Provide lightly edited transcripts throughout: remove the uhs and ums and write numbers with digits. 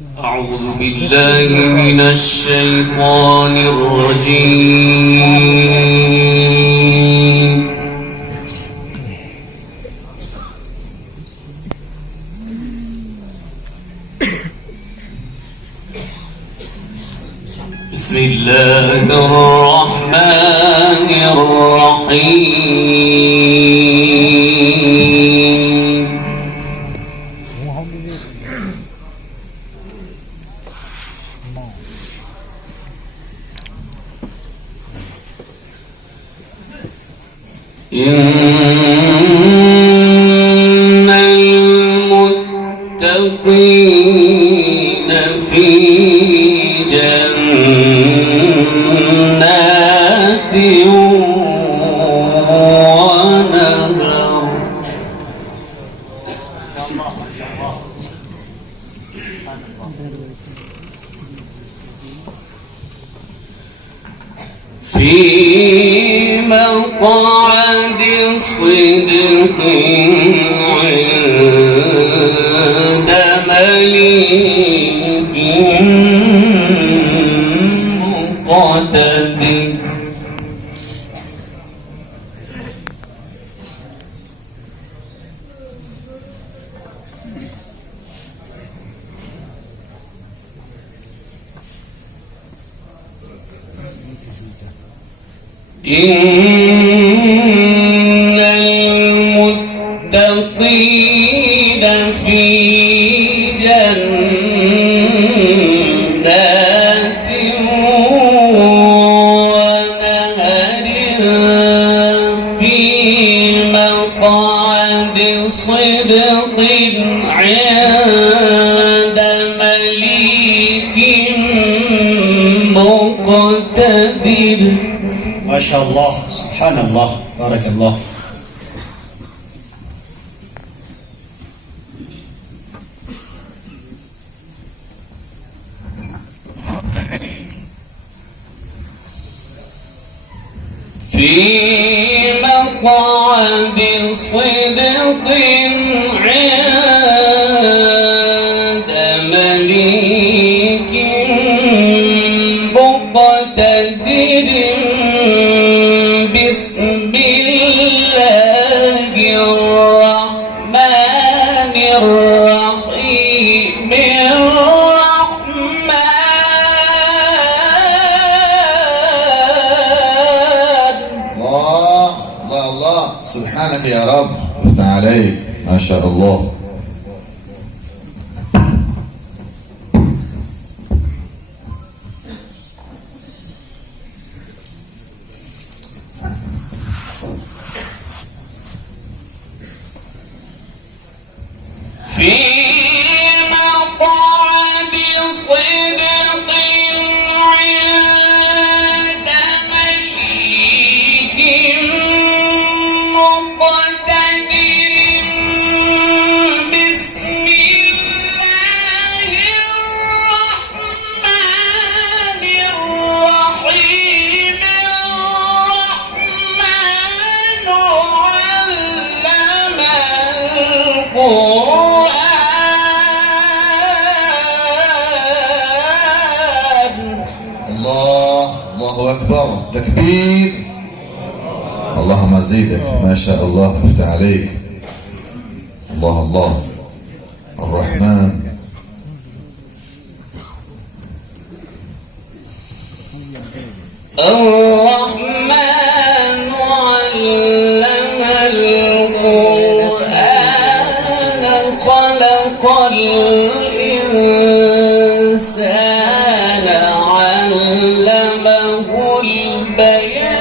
أعوذ بالله من الشيطان الرجيم. بسم الله الرحمن الرحيم. إن المتقين في جنات ونهر في مقعد صدق عند مليك مقتدر. إن المتقين في جنات ونهر في مقعد صدق عند مليك مقتدر. ما شاء الله، سبحان الله، بارك الله. في مقعد صدق عند مليك مقتدر. بسم الله الرحمن الرحيم. الله الله الله، سبحانك يا رب، افتح عليك، ما شاء الله. في مقعد صدق عند مليك مقتدر. بسم الله الرحمن الرحيم. الرحمن علم القرآن. الله الله أكبر، تكبير. اللهم زيدك، ما شاء الله، افتح عليك. الله الله. الرحمن الرحمن علم القرآن. خلق الإنسان علمه البيان.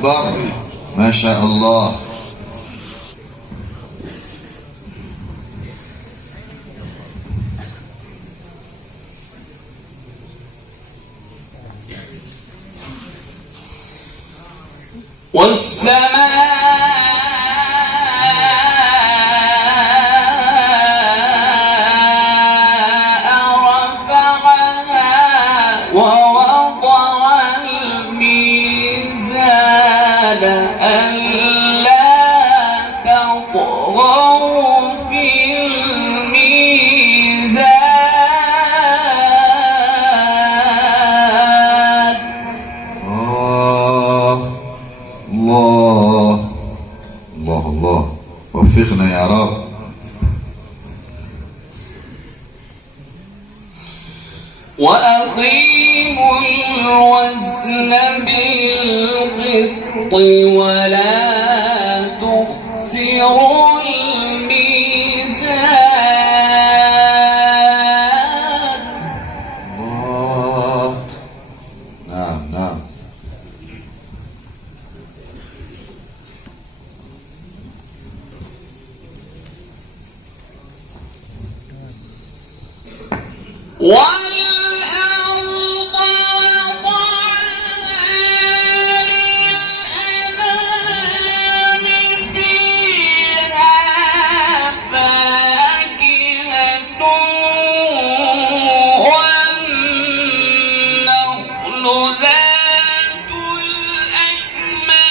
أكبر. ما شاء الله. والسماء رفعها ووضع الميزان ألا تطغوا في الميزان. الله الله الله، وفقنا يا رب. وأقيموا الوزن بالقسط ولا تخسروا الميزان. الله. نعم نعم. والأرض وضعها للأنام فيها فاكهة والنخل ذات الأكمام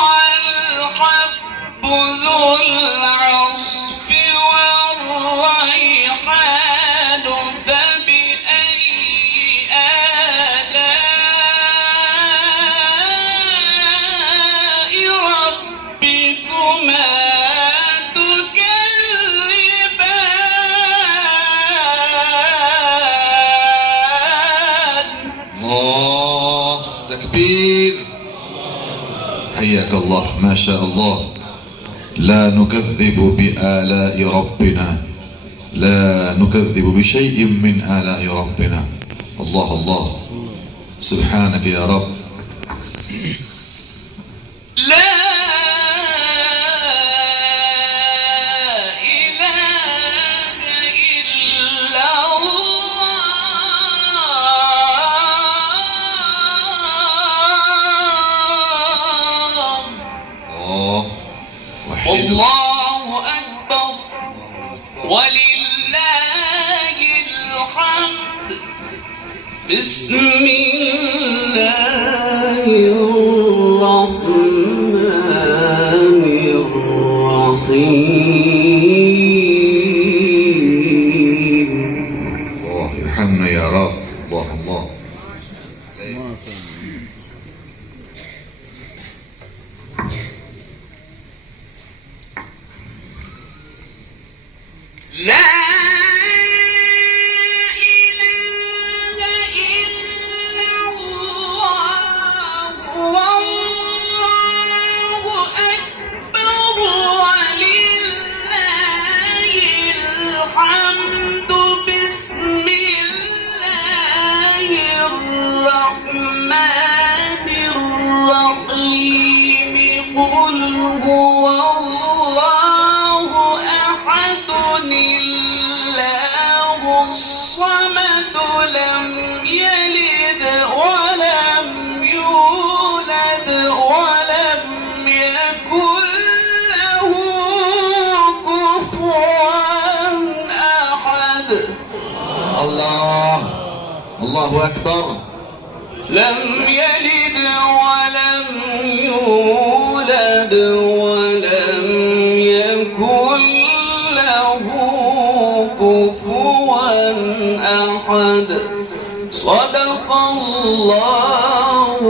والحب ذو العصف والريحان. فبأي آلاء ربكما تكذبان. الله. تكبير. حياك الله. ما شاء الله. لا نكذب بآلاء ربنا، لا نكذب بشيء من آلاء ربنا. الله الله. سبحانك يا رب. لا إله إلا الله. وحيد. الله أكبر ولله الحمد. بسم الله الرحمن الرحيم. الله يرحمنا يا رب. الله الله. لا إله إلا الله والله أكبر ولله الحمد. بسم الله الرحمن الرحيم. قل هو الله أحد الله الصمد لم يلد ولم يولد ولم يكن له كفوا أحد. الله. الله أكبر. لم يلد ولم يولد ولم يكن له كفوا أحد. صدق الله